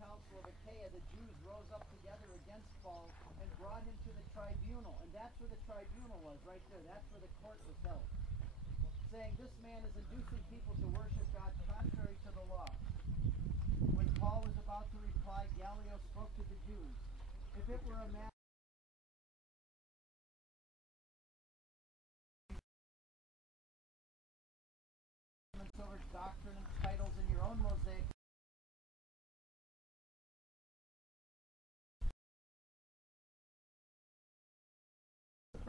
council of Achaia, the Jews rose up together against Paul and brought him to the tribunal. And that's where the tribunal was, right there. That's where the court was held. Saying, this man is inducing people to worship God contrary to the law. When Paul was about to reply, Gallio spoke to the Jews. If it were a matter over doctrine and titles in your own mosaic,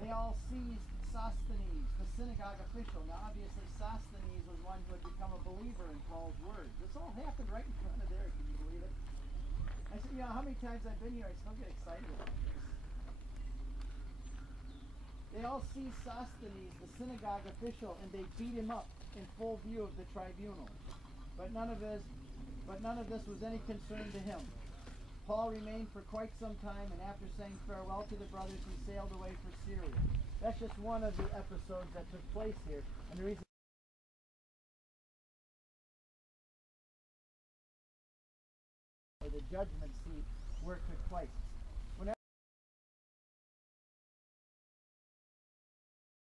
they all seized Sosthenes, the synagogue official. Now, obviously, Sosthenes was one who had become a believer in Paul's words. This all happened right in front of there. Can you believe it? I said, how many times I've been here, I still get excited about this. They all seized Sosthenes, the synagogue official, and they beat him up in full view of the tribunal. But none of this was any concern to him. Paul remained for quite some time, and after saying farewell to the brothers, he sailed away for Syria. That's just one of the episodes that took place here. And the reason the judgment seat where it took place. Whenever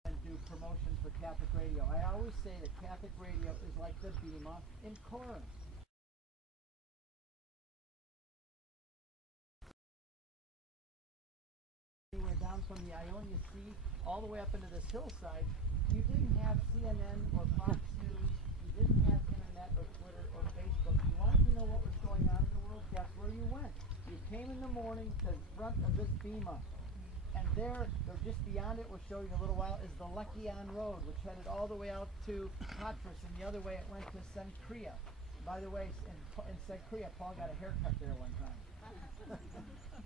I do promotion for Catholic radio, I always say that Catholic radio is like the Bema in Corinth. Down from the Ionian Sea all the way up into this hillside, you didn't have CNN or Fox News, you didn't have internet or Twitter or Facebook. You wanted to know what was going on in the world, guess where you went? You came in the morning to the front of this bema, and there, just beyond it, we'll show you in a little while, is the Lekion Road, which headed all the way out to Patras, and the other way it went to Cenchrea. By the way, in Cenchrea, Paul got a haircut there one time.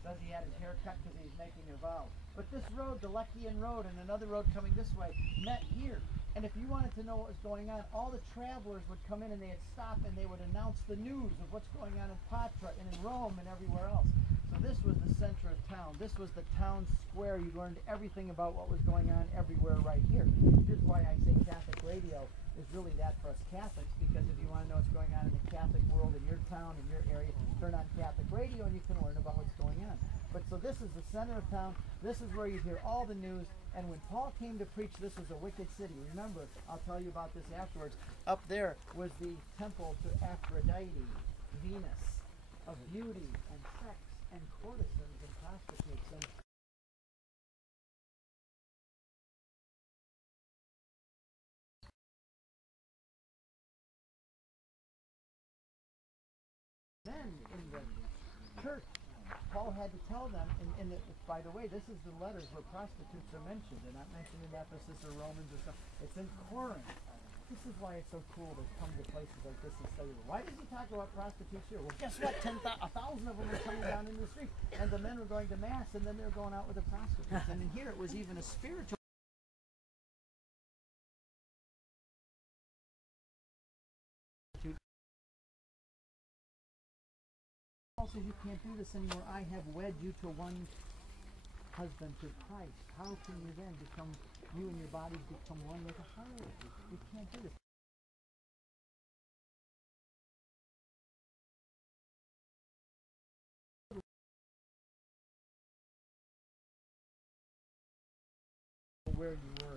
Says he had his hair cut because he was making a vow. But this road, the Lekion Road, and another road coming this way, met here. And if you wanted to know what was going on, all the travelers would come in and they'd stop and they would announce the news of what's going on in Patra and in Rome and everywhere else. So this was the center of town. This was the town square. You learned everything about what was going on everywhere right here. This is why I say Catholic radio is really that for us Catholics, because if you want to know what's going on in the Catholic world in your town, in your area, turn on Catholic radio and you can learn about what's going on. But so this is the center of town. This is where you hear all the news. And when Paul came to preach, this was a wicked city. Remember, I'll tell you about this afterwards. Up there was the temple to Aphrodite, Venus, of beauty and sex and courtesans and prostitutes. And then in the church, Paul had to tell them, and by the way, this is the letters where prostitutes are mentioned. They're not mentioned in Ephesus or Romans or stuff. It's in Corinth. This is why it's so cool to come to places like this and study. Why does he talk about prostitutes here? Well, guess what? 1,000 of them were coming down in the street, and the men were going to mass, and then they were going out with the prostitutes. And in here, it was even a spiritual. Paul says you can't do this anymore. I have wed you to one husband, to Christ. How can you then become, you and your bodies become one with a harlot? You can't do this. Where you were